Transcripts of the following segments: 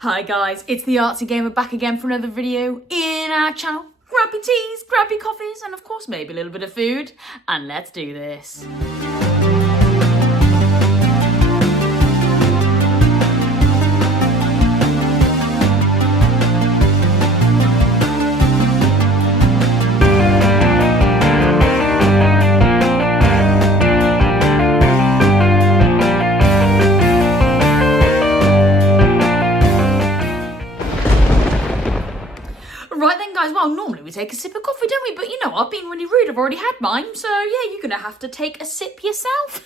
Hi guys, it's the Artsy Gamer back again for another video in our channel. Grab your teas, grab your coffees, and of course maybe a little bit of food, and let's do this. Right then guys, well normally we take a sip of coffee, don't we? But you know, I've been really rude, I've already had mine, so yeah, you're gonna have to take a sip yourself.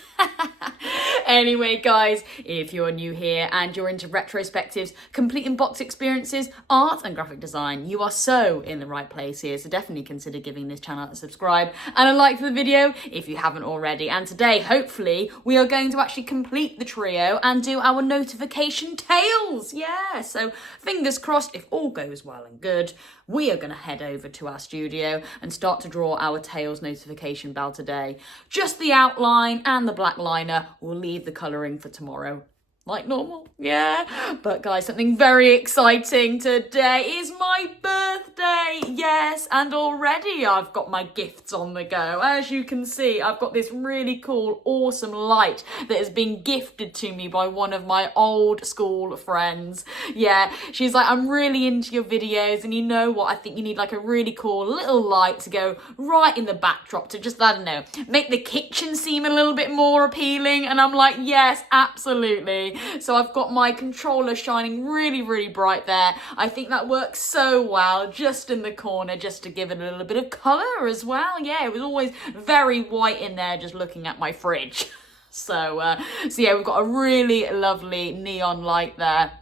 Anyway guys, if you're new here and you're into retrospectives, complete UNBOX experiences, art and graphic design, you are so in the right place here, so definitely consider giving this channel a subscribe and a like for the video if you haven't already. And today, hopefully, we are going to actually complete the trio and do our notification tails. Yeah, so fingers crossed, if all goes well and good, we are going to head over to our studio and start to draw our tails notification bell today. Just the outline and the black liner. We'll leave the colouring for tomorrow. Like normal, yeah. But guys, something very exciting today is my birthday, yes, and already I've got my gifts on the go. As you can see, I've got this really cool, awesome light that has been gifted to me by one of my old school friends. Yeah, she's like, I'm really into your videos, and you know what, I think you need like a really cool little light to go right in the backdrop to just, I don't know, make the kitchen seem a little bit more appealing. And I'm like, yes, absolutely. So I've got my controller shining really, really bright there. I think that works so well, just in the corner, just to give it a little bit of colour as well. Yeah, it was always very white in there, just looking at my fridge. So yeah, we've got a really lovely neon light there.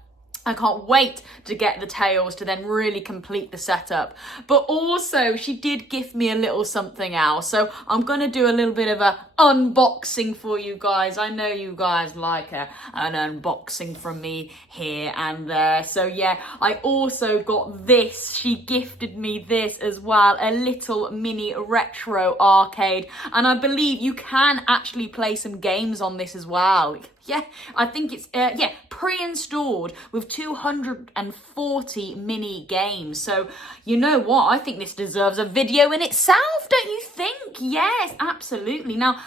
I can't wait to get the tails to then really complete the setup. But also, she did gift me a little something else. So I'm going to do a little bit of a unboxing for you guys. I know you guys like an unboxing from me here and there. So yeah, I also got this. She gifted me this as well. A little mini retro arcade. And I believe you can actually play some games on this as well. Yeah, I think it's, pre-installed with 240 mini games. So, you know what? I think this deserves a video in itself, don't you think? Yes, absolutely. Now,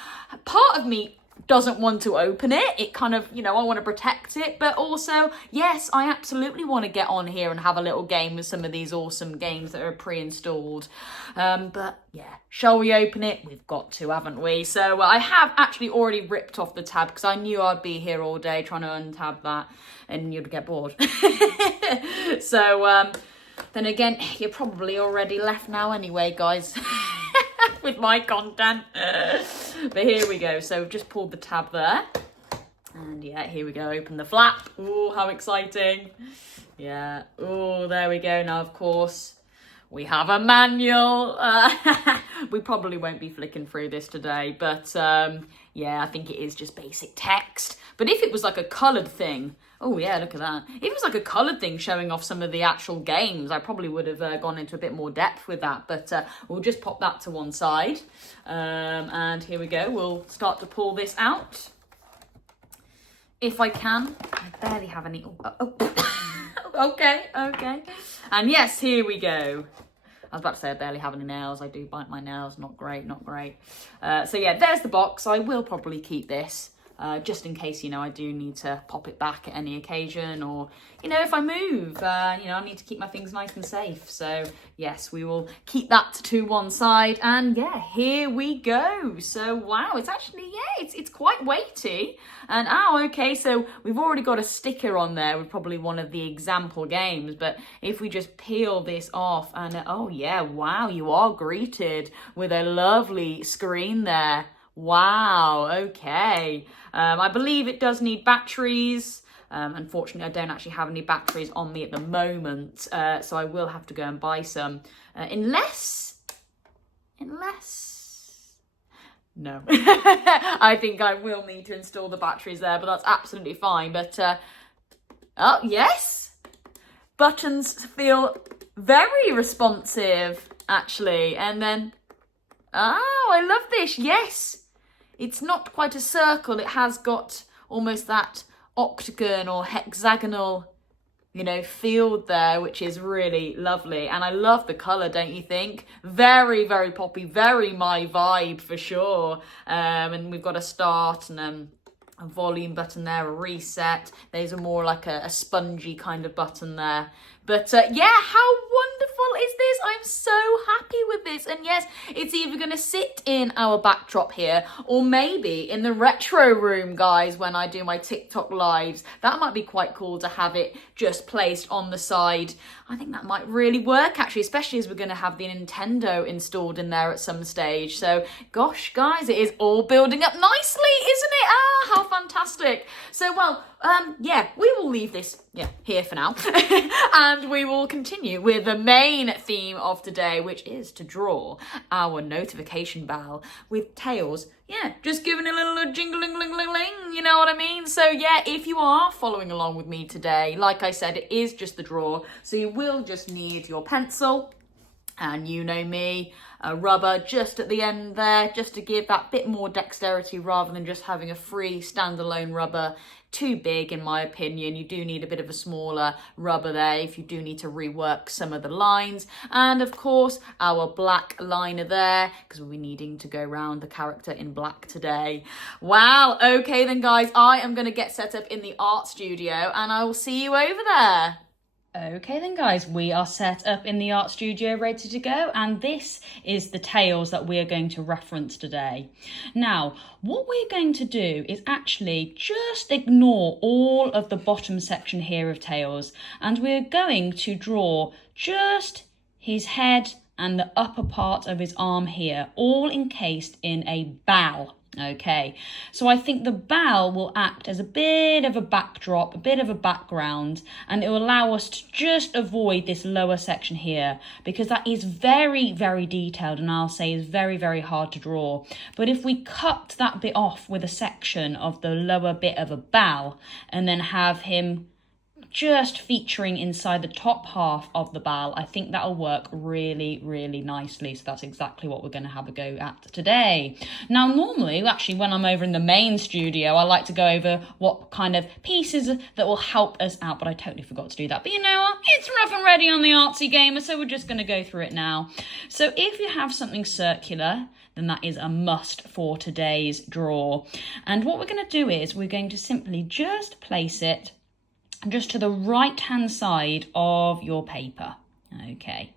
part of me doesn't want to open it. It kind of, you know, I want to protect it. But also, yes, I absolutely want to get on here and have a little game with some of these awesome games that are pre-installed. But yeah, shall we open it? We've got to, haven't we? So I have actually already ripped off the tab because I knew I'd be here all day trying to untab that and you'd get bored. So then again, you're probably already left now anyway, guys. With my content. But here we go. So we've just pulled the tab there. And yeah, here we go. Open the flap. Oh, how exciting. Yeah. Oh, there we go. Now, of course, we have a manual. We probably won't be flicking through this today. But yeah, I think it is just basic text. But if it was like a coloured thing, oh yeah, look at that. If it was like a coloured thing showing off some of the actual games, I probably would have gone into a bit more depth with that. But we'll just pop that to one side. And here we go. We'll start to pull this out. If I can. I barely have any. Okay. And yes, here we go. I was about to say I barely have any nails. I do bite my nails. Not great. So yeah, there's the box. I will probably keep this. Just in case, you know, I do need to pop it back at any occasion, or, you know, if I move, you know, I need to keep my things nice and safe. So yes, we will keep that to one side, and yeah, here we go. So wow, it's actually, yeah, it's quite weighty. And okay, so we've already got a sticker on there with probably one of the example games, but if we just peel this off and oh yeah, wow, you are greeted with a lovely screen there. Wow, okay. I believe it does need batteries. Unfortunately, I don't actually have any batteries on me at the moment, so I will have to go and buy some. Unless... No. I think I will need to install the batteries there, but that's absolutely fine. But, oh, yes! Buttons feel very responsive, actually. And then, oh, I love this, yes! It's not quite a circle, it has got almost that octagon or hexagonal field there, which is really lovely. And I love the colour, don't you think? Very, very poppy, very my vibe for sure. And we've got a start and a volume button there, a reset. There's a more like a spongy kind of button there. But yeah, how wonderful is this? I'm so happy with this. And yes, it's either going to sit in our backdrop here or maybe in the retro room, guys, when I do my TikTok lives. That might be quite cool to have it just placed on the side. I think that might really work, actually, especially as we're going to have the Nintendo installed in there at some stage. So, gosh, guys, it is all building up nicely, isn't it? Ah, how fantastic. So, well, yeah, we will leave this here for now. And we will continue with the main theme of today, which is to draw our notification bell with Tails. Yeah, just giving a little jingling-ling-ling-ling, you know what I mean? So yeah, if you are following along with me today, like I said, it is just the draw. So you will just need your pencil, and you know me, a rubber just at the end there, just to give that bit more dexterity rather than just having a free standalone rubber. Too big in my opinion. You do need a bit of a smaller rubber there if you do need to rework some of the lines. And of course our black liner there, because we'll be needing to go around the character in black today. Wow, okay then guys, I am going to get set up in the art studio and I will see you over there. Okay then guys, we are set up in the art studio ready to go, and this is the Tails that we are going to reference today. Now, what we're going to do is actually just ignore all of the bottom section here of Tails, and we're going to draw just his head and the upper part of his arm here, all encased in a bow. Okay, so I think the bow will act as a bit of a backdrop, a bit of a background, and it will allow us to just avoid this lower section here, because that is very, very detailed, and I'll say is very, very hard to draw. But if we cut that bit off with a section of the lower bit of a bow, and then have him just featuring inside the top half of the bow, I think that'll work really, really nicely. So that's exactly what we're going to have a go at today. Now, normally, actually, when I'm over in the main studio, I like to go over what kind of pieces that will help us out, but I totally forgot to do that. But you know what? It's rough and ready on the Artsy Gamer, so we're just going to go through it now. So if you have something circular, then that is a must for today's draw. And what we're going to do is we're going to simply just place it just to the right hand side of your paper. Okay,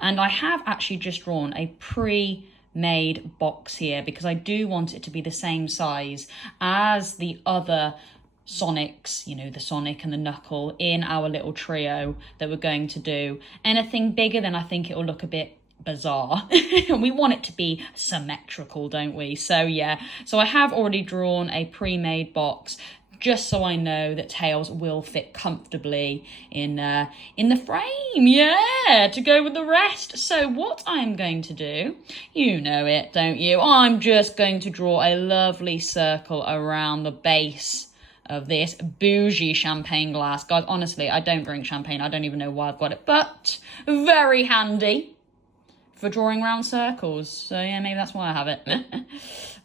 and I have actually just drawn a pre-made box here because I do want it to be the same size as the other Sonics, you know, the Sonic and the Knuckle in our little trio that we're going to do. Anything bigger, then I think it will look a bit bizarre. We want it to be symmetrical, don't we? So yeah, so I have already drawn a pre-made box, just so I know that Tails will fit comfortably in the frame, yeah, to go with the rest. So what I'm going to do, you know it, don't you? I'm just going to draw a lovely circle around the base of this bougie champagne glass. Guys, honestly, I don't drink champagne. I don't even know why I've got it, but very handy for drawing round circles. So yeah, maybe that's why I have it.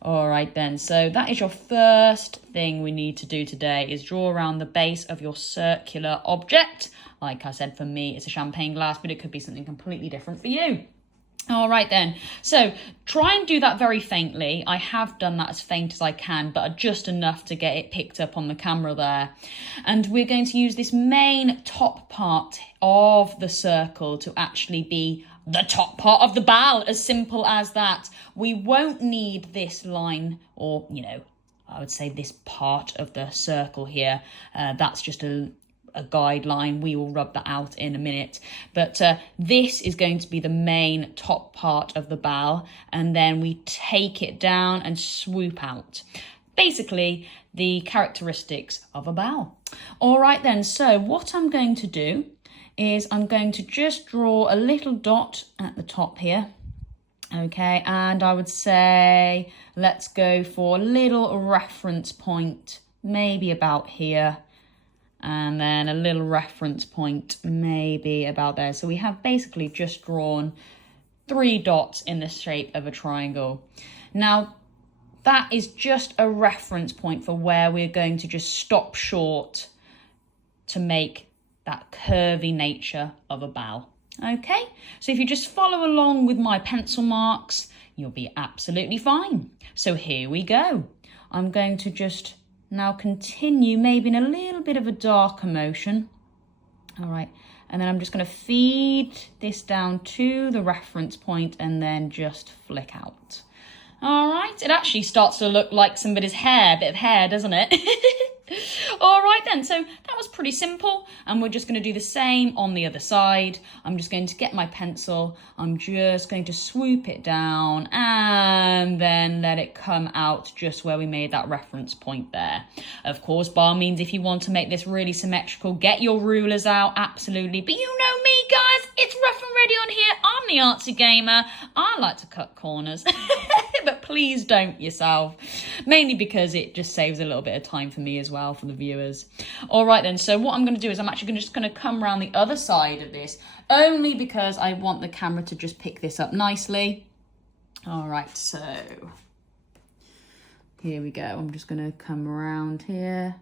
All right then, so that is your first thing we need to do today, is draw around the base of your circular object. Like I said, for me, it's a champagne glass, but it could be something completely different for you. All right then, so try and do that very faintly. I have done that as faint as I can, but just enough to get it picked up on the camera there. And we're going to use this main top part of the circle to actually be the top part of the bow, as simple as that. We won't need this line, or, you know, I would say this part of the circle here. That's just a guideline. We will rub that out in a minute. But this is going to be the main top part of the bow, and then we take it down and swoop out. Basically, the characteristics of a bow. All right then, so what I'm going to do is I'm going to just draw a little dot at the top here. Okay, and I would say let's go for a little reference point, maybe about here, and then a little reference point maybe about there. So we have basically just drawn 3 dots in the shape of a triangle. Now, that is just a reference point for where we're going to just stop short to make that curvy nature of a bow. Okay, so if you just follow along with my pencil marks, you'll be absolutely fine. So here we go. I'm going to just now continue maybe in a little bit of a darker motion. All right, and then I'm just going to feed this down to the reference point and then just flick out. All right, it actually starts to look like somebody's hair, bit of hair, doesn't it? All right then, so that was pretty simple, and we're just going to do the same on the other side. I'm just going to get my pencil, I'm just going to swoop it down and then let it come out just where we made that reference point there. Of course, by all means, if you want to make this really symmetrical, get your rulers out, absolutely. But you know me, guys, it's rough and ready on here. I'm the artsy gamer. I like to cut corners, but please don't yourself, mainly because it just saves a little bit of time for me as well, for the viewers. All right then, so what I'm going to do is I'm actually just going to come around the other side of this, only because I want the camera to just pick this up nicely. All right, so here we go. I'm just going to come around here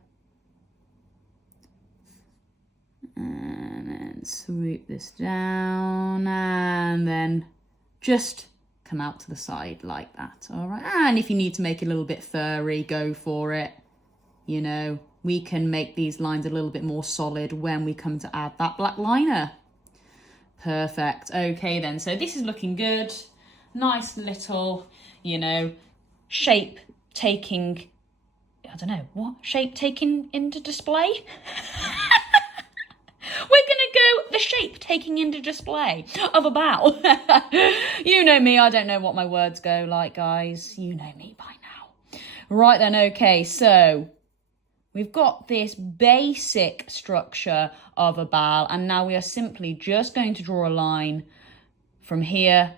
and then swoop this down and then just come out to the side like that. All right, and if you need to make it a little bit furry, go for it. You know, we can make these lines a little bit more solid when we come to add that black liner. Perfect. Okay then, so this is looking good. Nice little, you know, shape taking, I don't know, what? Shape taking into display? We're going to go the shape taking into display of a bow. You know me, I don't know what my words go like, guys. You know me by now. Right then, okay, so we've got this basic structure of a bow, and now we are simply just going to draw a line from here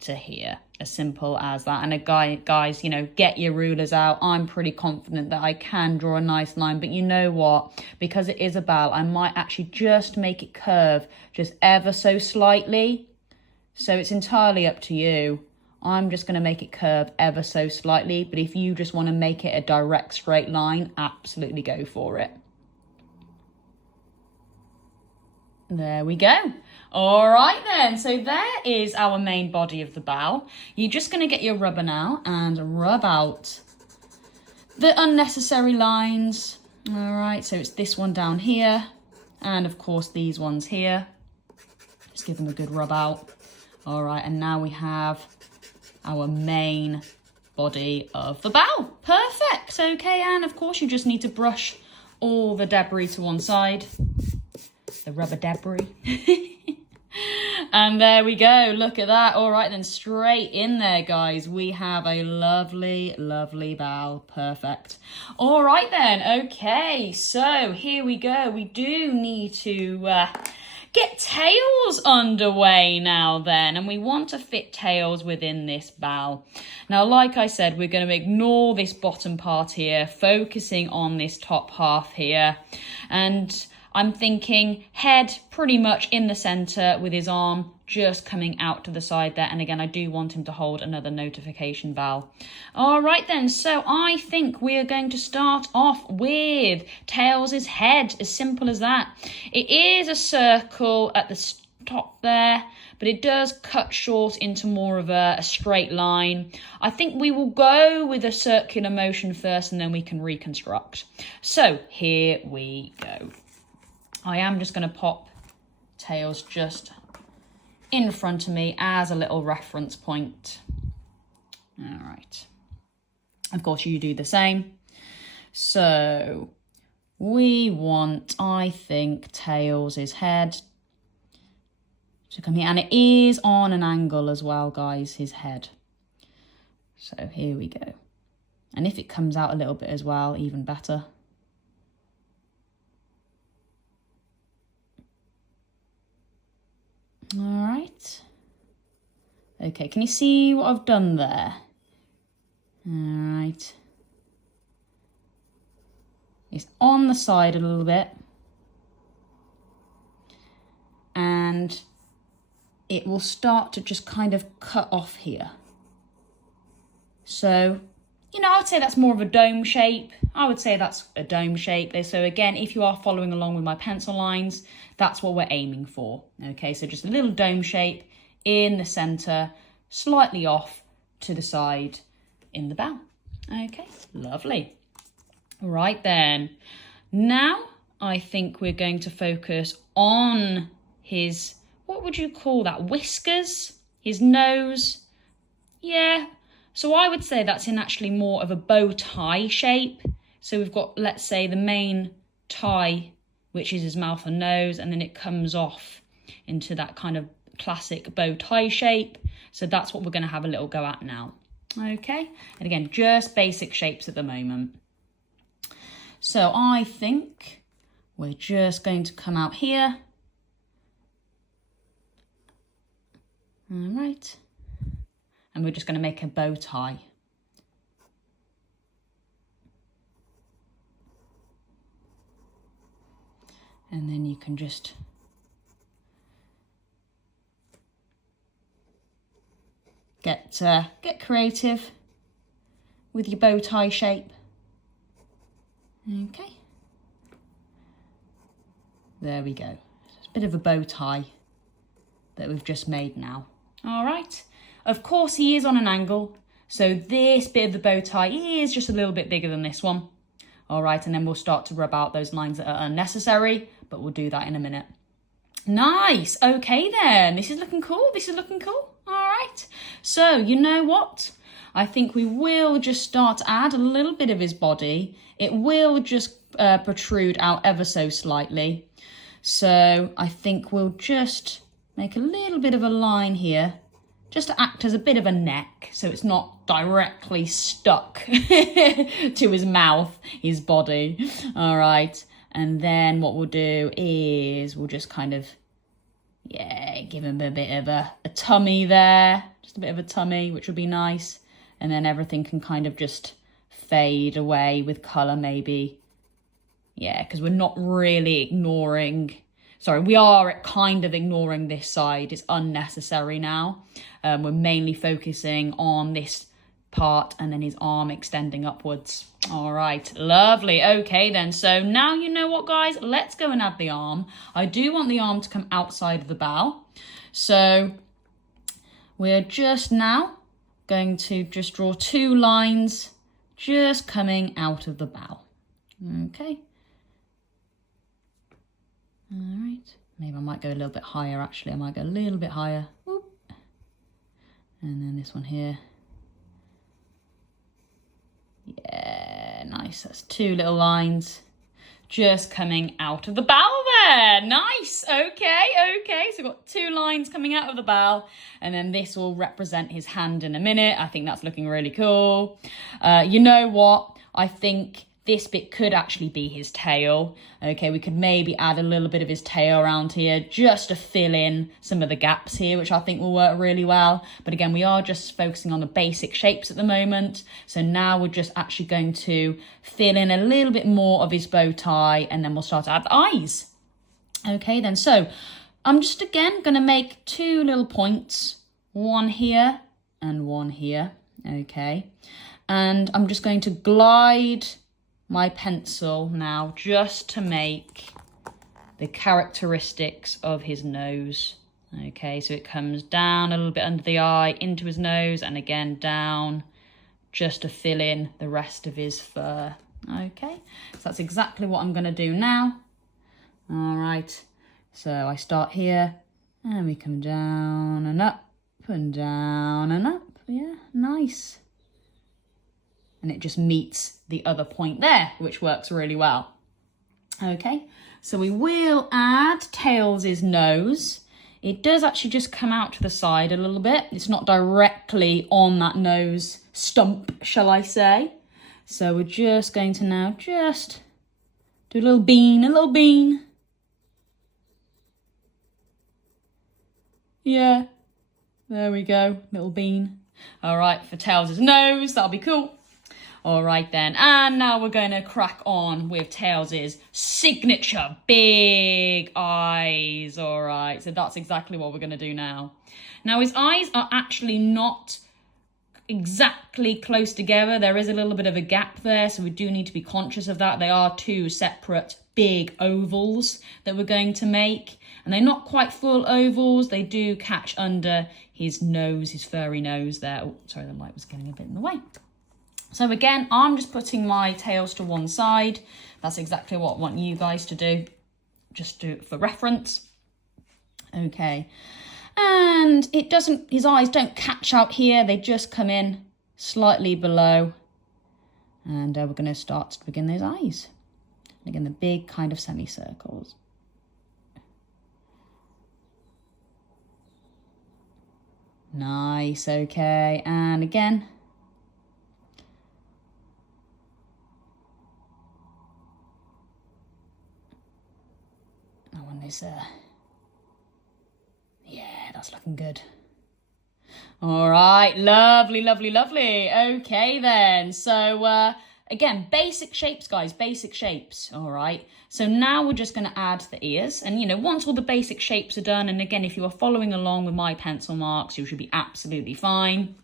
to here. As simple as that. And guys, you know, get your rulers out. I'm pretty confident that I can draw a nice line, but you know what? Because it is a bow, I might actually just make it curve just ever so slightly. So it's entirely up to you. I'm just going to make it curve ever so slightly, but if you just want to make it a direct straight line, absolutely go for it. There we go. All right then, so there is our main body of the bow. You're just going to get your rubber now and rub out the unnecessary lines. All right, so it's this one down here and of course these ones here. Just give them a good rub out. All right, and now we have our main body of the bow. Perfect. Okay, and of course you just need to brush all the debris to one side. The rubber debris. And there we go. Look at that. All right, then straight in there, guys. We have a lovely, lovely bow. Perfect. All right, then. Okay, so here we go. We do need to get tails underway now then, and we want to fit tails within this bow. Now, like I said, we're going to ignore this bottom part here, focusing on this top half here. And I'm thinking head pretty much in the center with his arm just coming out to the side there. And again, I do want him to hold another notification bell. All right then, so I think we are going to start off with Tails' head, as simple as that. It is a circle at the top there, but it does cut short into more of a straight line. I think we will go with a circular motion first and then we can reconstruct. So here we go. I am just going to pop Tails just in front of me as a little reference point. All right. Of course, you do the same. So we want, I think, Tails' head to come here. And it is on an angle as well, guys, his head. So here we go. And if it comes out a little bit as well, even better. All right. Okay, can you see what I've done there? All right. It's on the side a little bit. And it will start to just kind of cut off here. So you know, I'd say that's more of a dome shape. I would say that's a dome shape. So again, if you are following along with my pencil lines, that's what we're aiming for. Okay, so just a little dome shape in the center, slightly off to the side in the bow. Okay, lovely. Right then. Now I think we're going to focus on his, what would you call that? Whiskers? His nose? Yeah. So I would say that's in actually more of a bow tie shape. So we've got, let's say, the main tie, which is his mouth and nose, and then it comes off into that kind of classic bow tie shape. So that's what we're going to have a little go at now. Okay. And again, just basic shapes at the moment. So I think we're just going to come out here. All right. And we're just going to make a bow tie. And then you can just get creative with your bow tie shape. Okay. There we go. It's a bit of a bow tie that we've just made now. All right. Of course, he is on an angle, so this bit of the bow tie is just a little bit bigger than this one. All right, and then we'll start to rub out those lines that are unnecessary, but we'll do that in a minute. Nice. Okay, then. This is looking cool. This is looking cool. All right. So, you know what? I think we will just start to add a little bit of his body. It will just protrude out ever so slightly. So I think we'll just make a little bit of a line here, just to act as a bit of a neck, so it's not directly stuck to his mouth, his body. All right, and then what we'll do is we'll just kind of, yeah, give him a bit of a tummy there, just a bit of a tummy, which would be nice. And then everything can kind of just fade away with colour maybe. Yeah, because we're not really ignoring... Sorry, we are kind of ignoring this side. It's unnecessary now. We're mainly focusing on this part and then his arm extending upwards. All right, lovely. Okay then, so now you know what, guys? Let's go and add the arm. I do want the arm to come outside of the bow. So we're just now going to just draw 2 lines just coming out of the bow. Okay. All right, maybe I might go a little bit higher actually. I might go a little bit higher. Whoop. And then this one here. Yeah, nice. That's 2 little lines just coming out of the bow there. Nice. Okay. So we've got 2 lines coming out of the bow, and then this will represent his hand in a minute. I think that's looking really cool. You know what? I think this bit could actually be his tail. Okay, we could maybe add a little bit of his tail around here just to fill in some of the gaps here, which I think will work really well. But again, we are just focusing on the basic shapes at the moment. So now we're just actually going to fill in a little bit more of his bow tie, and then we'll start to add the eyes. Okay then, so I'm just again gonna make 2 little points, one here and one here, okay? And I'm just going to glide my pencil now just to make the characteristics of his nose. Okay, so it comes down a little bit under the eye, into his nose, and again down, just to fill in the rest of his fur. Okay, so that's exactly what I'm going to do now. All right, so I start here, and we come down and up, and down and up. Yeah, nice. And it just meets the other point there, which works really well. Okay, so we will add Tails' nose. It does actually just come out to the side a little bit. It's not directly on that nose stump, shall I say. So we're just going to now just do a little bean, Yeah, there we go, little bean. All right, for Tails' nose, that'll be cool. All right then, and now we're going to crack on with Tails' signature big eyes. All right, so that's exactly what we're going to do now. Now his eyes are actually not exactly close together. There is a little bit of a gap there, so we do need to be conscious of that. They are two separate big ovals that we're going to make, and they're not quite full ovals. They do catch under his nose, his furry nose there. Oh, sorry, the light was getting a bit in the way. So again, I'm just putting my tails to one side. That's exactly what I want you guys to do. Just do it for reference. Okay. And it doesn't, his eyes don't catch out here. They just come in slightly below. And we're going to start to begin those eyes. And again, the big kind of semicircles. Nice, okay. And again. I want this, yeah, that's looking good. All right, lovely, lovely, lovely. Okay then, so again, basic shapes, guys, basic shapes. All right, so now we're just going to add the ears. And, you know, once all the basic shapes are done, and again, if you are following along with my pencil marks, you should be absolutely fine.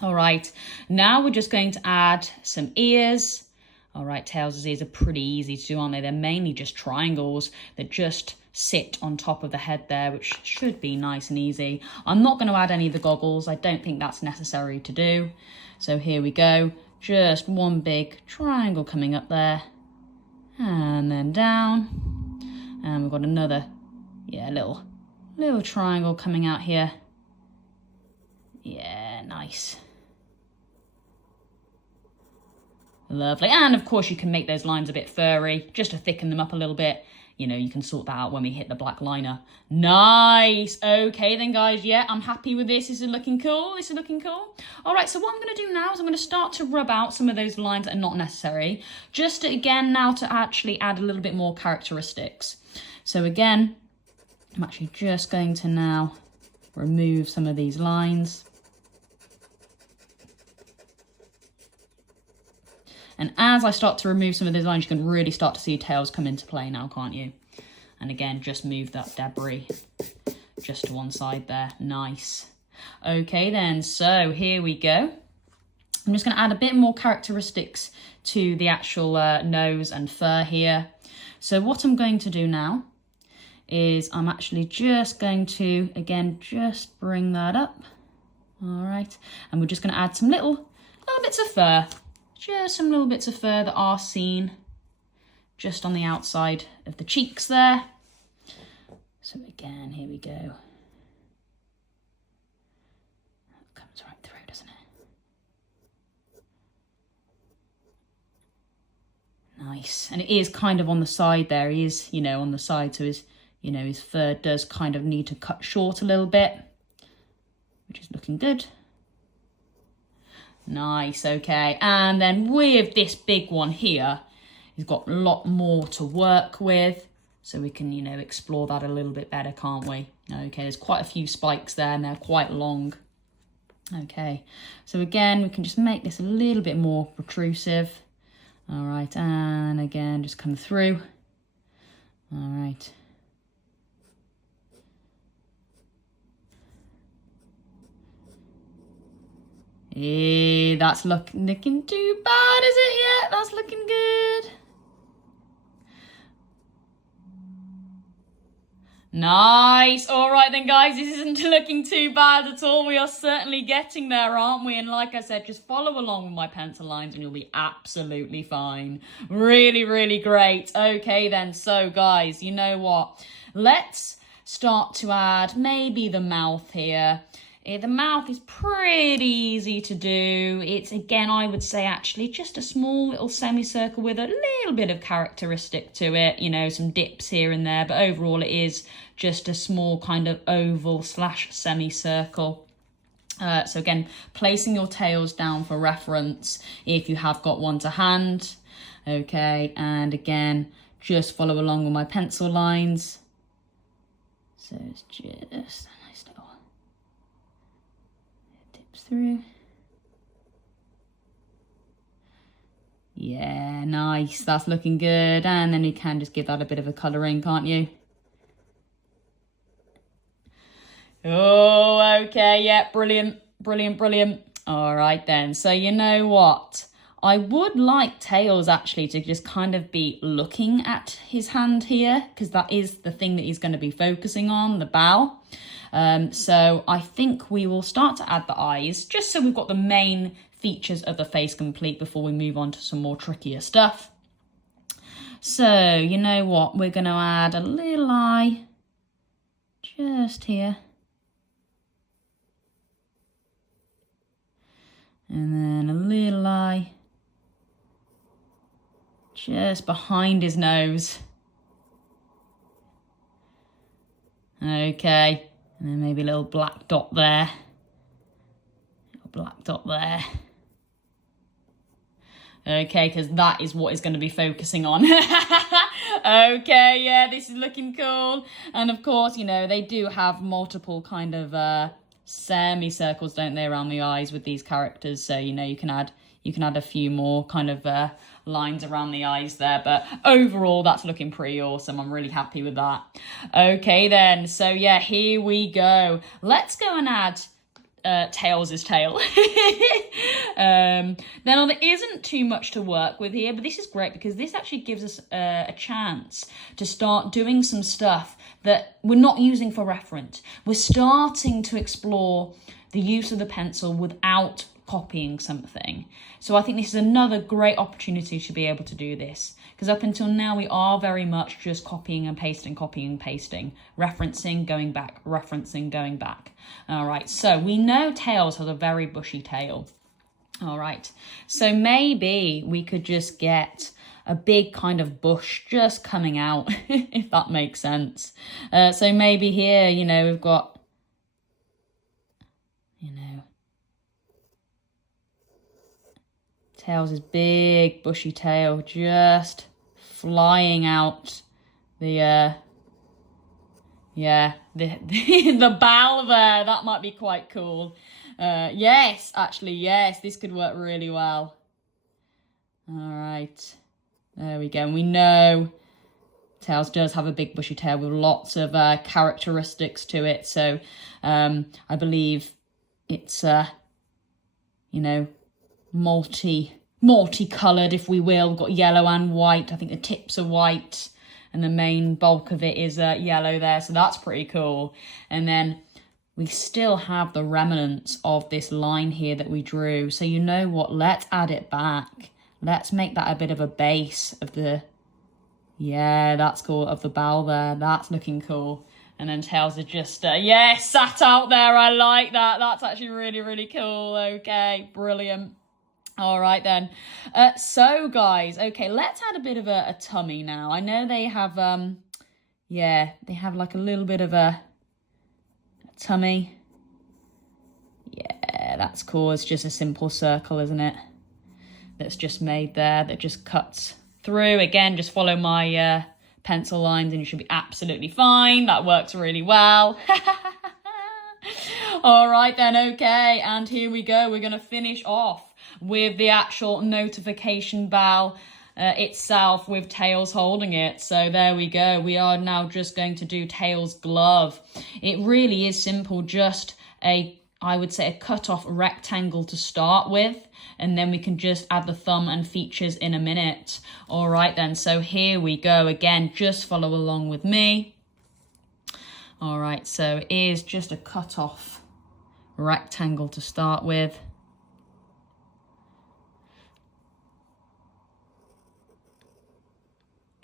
All right, now we're just going to add some ears. All right, tails' ears are pretty easy to do, aren't they? They're mainly just triangles that just sit on top of the head there, which should be nice and easy. I'm not going to add any of the goggles. I don't think that's necessary to do. So here we go. Just one big triangle coming up there. And then down. And we've got another, yeah, little triangle coming out here. Yeah, nice. Lovely. And of course you can make those lines a bit furry, just to thicken them up a little bit. You know, you can sort that out when we hit the black liner. Nice. Okay then, guys. Yeah, I'm happy with this. This is looking cool. This is looking cool. All right, so what I'm going to do now is I'm going to start to rub out some of those lines that are not necessary. Just to, again, now to actually add a little bit more characteristics. So again, I'm actually just going to now remove some of these lines. And as I start to remove some of those lines, you can really start to see tails come into play now, can't you? And again, just move that debris just to one side there. Nice. Okay then, so here we go. I'm just going to add a bit more characteristics to the actual nose and fur here. So what I'm going to do now is I'm actually just going to, again, just bring that up. All right. And we're just going to add some little bits of fur. Just some little bits of fur that are seen just on the outside of the cheeks there. So again, here we go. That comes right through, doesn't it? Nice. And it is kind of on the side there. He is, you know, on the side. So his, you know, his fur does kind of need to cut short a little bit, which is looking good. Nice, okay. And then with this big one here, he's got a lot more to work with. So we can, you know, explore that a little bit better, can't we? Okay, there's quite a few spikes there and they're quite long. Okay, so again, we can just make this a little bit more protrusive. All right, and again, just come through. All right. That's looking too bad, is it? Yeah, that's looking good. Nice. All right then, guys, this isn't looking too bad at all. We are certainly getting there, aren't we? And like I said, just follow along with my pencil lines and you'll be absolutely fine. Really, really great. Okay then, so guys, you know what? Let's start to add maybe the mouth here. The mouth is pretty easy to do. It's, again, I would say actually just a small little semicircle with a little bit of characteristic to it, you know, some dips here and there, but overall it is just a small kind of oval / semicircle. So again, placing your tails down for reference if you have got one to hand. Okay, and again, just follow along with my pencil lines. So it's just a nice little dips through. Yeah, nice. That's looking good. And then you can just give that a bit of a colouring, can't you? Oh, okay. Yeah, brilliant, brilliant, brilliant. All right then. So you know what? I would like Tails actually to just kind of be looking at his hand here, because that is the thing that he's going to be focusing on, the bow. So I think we will start to add the eyes, just so we've got the main features of the face complete before we move on to some more trickier stuff. So, you know what? We're going to add a little eye just here. And then a little eye just behind his nose. Okay. And then maybe a little black dot there. Little black dot there. Okay, because that is what is going to be focusing on. Okay, yeah, this is looking cool. And of course, you know, they do have multiple kind of semicircles, don't they, around the eyes with these characters. So, you know, you can add a few more kind of lines around the eyes there. But overall, that's looking pretty awesome. I'm really happy with that. Okay, then. So, yeah, here we go. Let's go and add Tails' tail. Now there isn't too much to work with here, but this is great because this actually gives us a chance to start doing some stuff that we're not using for reference. We're starting to explore the use of the pencil without copying something. So I think this is another great opportunity to be able to do this, because up until now we are very much just copying and pasting, referencing, going back, referencing, going back. All right, so we know Tails has a very bushy tail. All right, so maybe we could just get a big kind of bush just coming out, if that makes sense. So maybe here, you know, we've got, you know, Tails' big bushy tail just flying out the the bow there. That might be quite cool. Yes, actually, yes, this could work really well. All right, there we go. And we know Tails does have a big bushy tail with lots of characteristics to it. So I believe it's you know, multi-coloured, if we will. We've got yellow and white. I think the tips are white and the main bulk of it is yellow there. So that's pretty cool. And then we still have the remnants of this line here that we drew. So you know what? Let's add it back. Let's make that a bit of a base of the, yeah, that's cool, of the bow there. That's looking cool. And then Tails are just, yeah, sat out there. I like that. That's actually really, really cool. Okay, brilliant. All right then. So guys, okay, let's add a bit of a tummy now. I know they have, yeah, they have like a little bit of a tummy. Yeah, that's cool. It's just a simple circle, isn't it? That's just made there, that just cuts through. Again, just follow my pencil lines and you should be absolutely fine. That works really well. All right then, okay, and here we go. We're going to finish off with the actual notification bell itself with Tails holding it. So there we go. We are now just going to do Tails' glove. It really is simple, just I would say a cut-off rectangle to start with, and then we can just add the thumb and features in a minute. All right then, so here we go. Again, just follow along with me. All right, so it is just a cut-off rectangle to start with.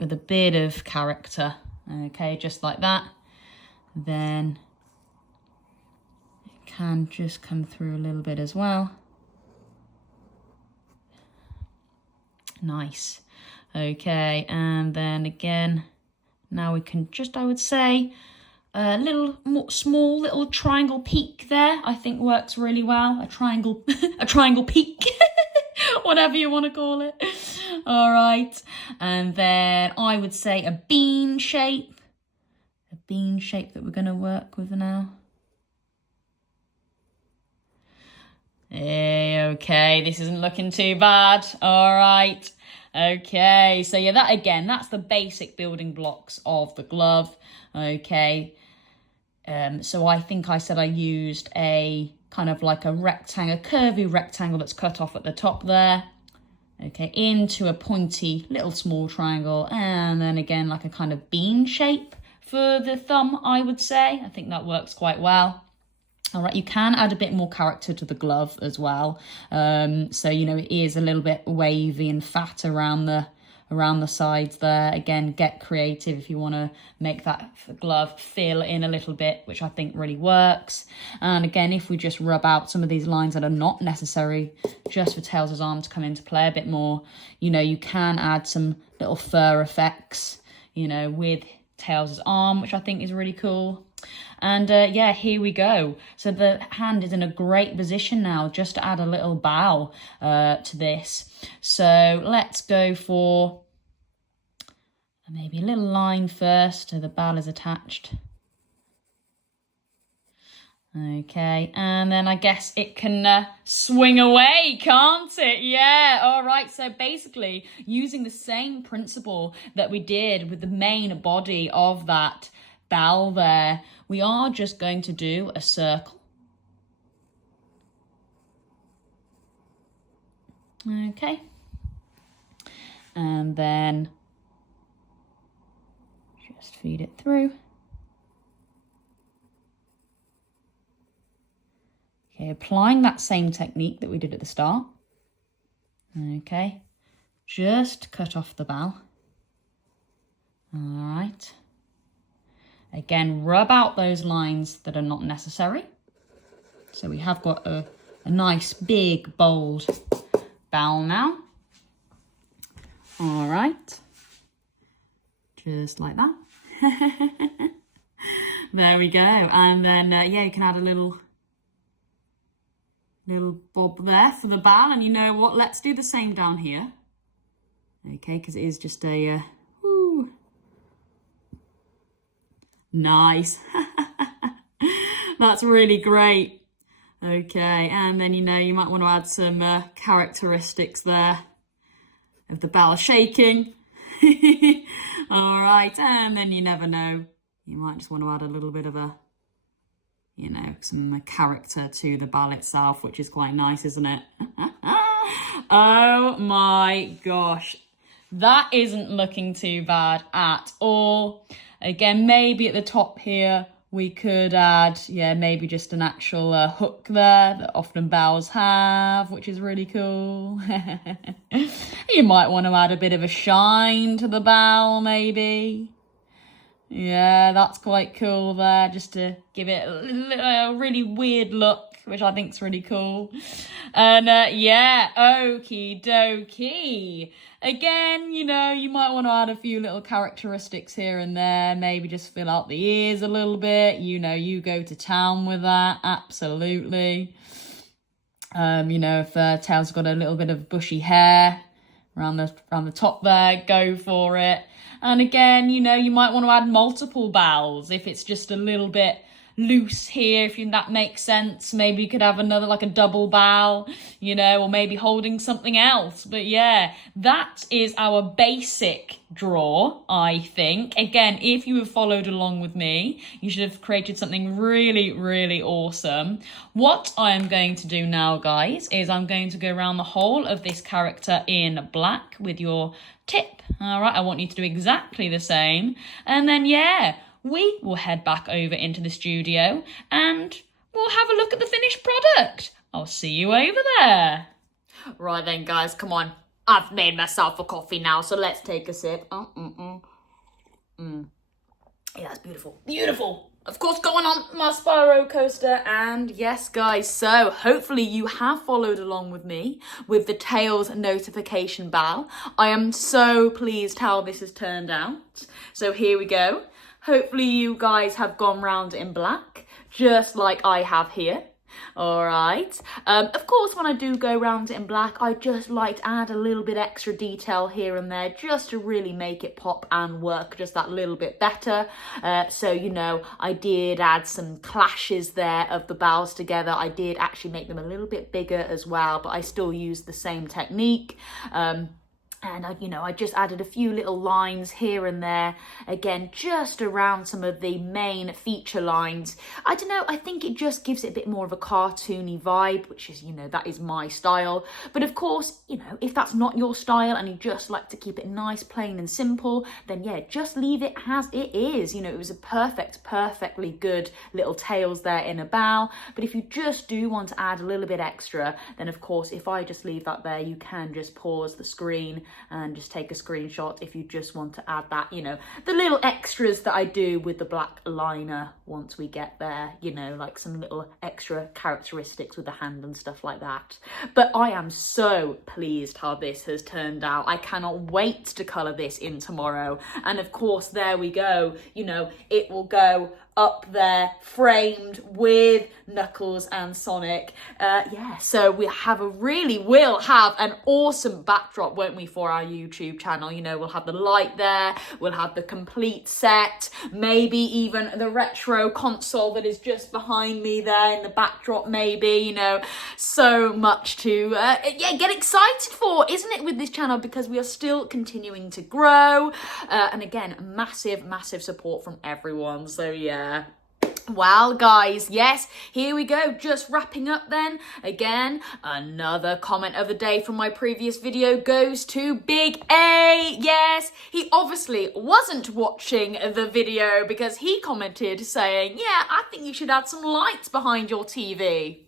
With a bit of character, okay, just like that. Then it can just come through a little bit as well. Nice. Okay, and then again, now we can just, I would say, a little more small little triangle peak there, I think works really well. A triangle, a triangle peak, whatever you want to call it. All right, and then I would say a bean shape that we're going to work with now. Okay, this isn't looking too bad. All right, okay, so yeah, that again, that's the basic building blocks of the glove. Okay, so I think I said I used a kind of like a rectangle, curvy rectangle that's cut off at the top there. Okay, into a pointy little small triangle, and then again like a kind of bean shape for the thumb, I would say. I think that works quite well. All right, you can add a bit more character to the glove as well. So, you know, it is a little bit wavy and fat around the sides there. Again, get creative if you want to make that glove fill in a little bit, which I think really works. And again, if we just rub out some of these lines that are not necessary just for Tails' arm to come into play a bit more, you know, you can add some little fur effects, you know, with Tails' arm, which I think is really cool. And yeah, here we go. So the hand is in a great position now just to add a little bow to this. So let's go for maybe a little line first so the bow is attached. Okay, and then I guess it can swing away, can't it? Yeah, all right. So basically, using the same principle that we did with the main body of that bell there, we are just going to do a circle. Okay. And then just feed it through. Okay, applying that same technique that we did at the start. Okay, just cut off the bell. All right. Again, rub out those lines that are not necessary. So we have got a nice, big, bold bowl now. All right. Just like that. There we go. And then, yeah, you can add a little bob there for the bowl. And you know what? Let's do the same down here. Okay, because it is just a... Nice. That's really great. Okay, and then, you know, you might want to add some characteristics there of the bell shaking. All right, and then you never know. You might just want to add a little bit of a, you know, some character to the bell itself, which is quite nice, isn't it? Oh my gosh. That isn't looking too bad at all. Again, maybe at the top here, we could add, yeah, maybe just an actual hook there that often bows have, which is really cool. You might want to add a bit of a shine to the bow, maybe. Yeah, that's quite cool there, just to give it a really weird look, which I think is really cool. And yeah, okie dokie. Again, you know, you might want to add a few little characteristics here and there, maybe just fill out the ears a little bit. You know, you go to town with that, absolutely. You know, if Tails got a little bit of bushy hair around the top there, go for it. And again, you know, you might want to add multiple bows if it's just a little bit loose here, if that makes sense. Maybe you could have another, like a double bow, you know, or maybe holding something else. But yeah, that is our basic draw, I think. Again, if you have followed along with me, you should have created something really, really awesome. What I am going to do now, guys, is I'm going to go around the whole of this character in black with your tip. All right, I want you to do exactly the same. And then, yeah, we will head back over into the studio and we'll have a look at the finished product. I'll see you over there. Right then, guys, come on. I've made myself a coffee now, so let's take a sip. Yeah, it's beautiful. Beautiful. Of course, going on my Spyro coaster. And yes, guys, so hopefully you have followed along with me with the Tails notification bell. I am so pleased how this has turned out. So here we go. Hopefully you guys have gone round in black, just like I have here. All right. Of course, when I do go round in black, I just like to add a little bit extra detail here and there just to really make it pop and work just that little bit better. So, you know, I did add some clashes there of the bows together. I did actually make them a little bit bigger as well, but I still used the same technique. And I just added a few little lines here and there, again, just around some of the main feature lines. I don't know, I think it just gives it a bit more of a cartoony vibe, which is, that is my style. But of course, if that's not your style and you just like to keep it nice, plain and simple, then yeah, just leave it as it is. It was a perfectly good little tails there in a bow. But if you just do want to add a little bit extra, then of course, if I just leave that there, you can just pause the screen and just take a screenshot if you just want to add that, the little extras that I do with the black liner once we get there, like some little extra characteristics with the hand and stuff like that. But I am so pleased how this has turned out. I cannot wait to colour this in tomorrow. And of course, there we go, it will go up there framed with Knuckles and Sonic. So we will have an awesome backdrop, won't we, for our YouTube channel. We'll have the light there, we'll have the complete set, maybe even the retro console that is just behind me there in the backdrop, maybe, so much to get excited for, isn't it, with this channel, because we are still continuing to grow, and again, massive support from everyone. So yeah. Well, guys, yes, here we go. Just wrapping up then. Again, another comment of the day from my previous video goes to Big A. Yes, he obviously wasn't watching the video because he commented saying, yeah, I think you should add some lights behind your TV.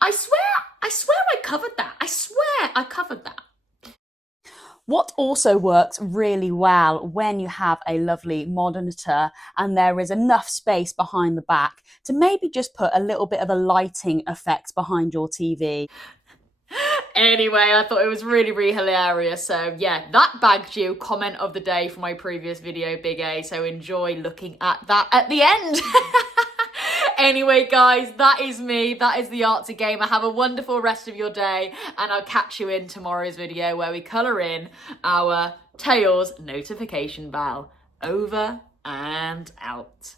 I swear I covered that. I swear I covered that. What also works really well when you have a lovely monitor and there is enough space behind the back to maybe just put a little bit of a lighting effect behind your TV. Anyway, I thought it was really hilarious. So yeah, that bagged you comment of the day from my previous video, Big A. So enjoy looking at that at the end. Anyway, guys, that is me. That is the Artsy Gamer. Have a wonderful rest of your day, and I'll catch you in tomorrow's video where we colour in our Tails notification bell. Over and out.